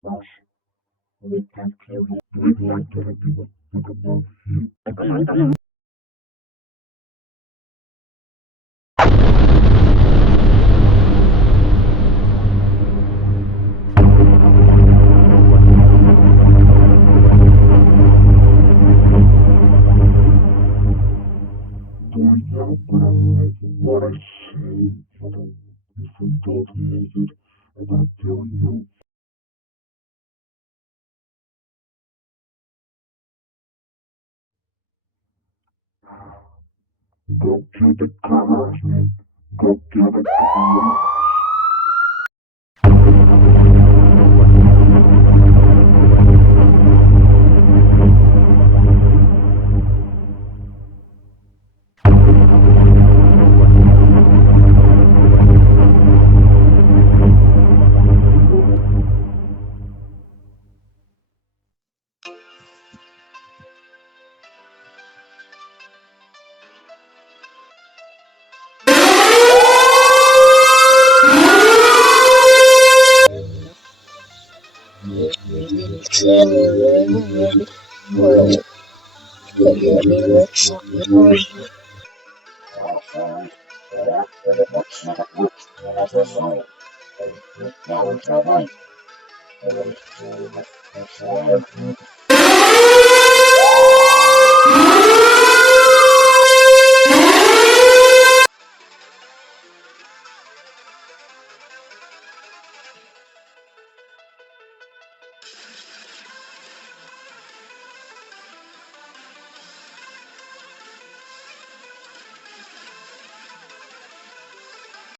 What I said, if we don't use it, I'm gonna tell you. Go to the colors, man. Go to the colors.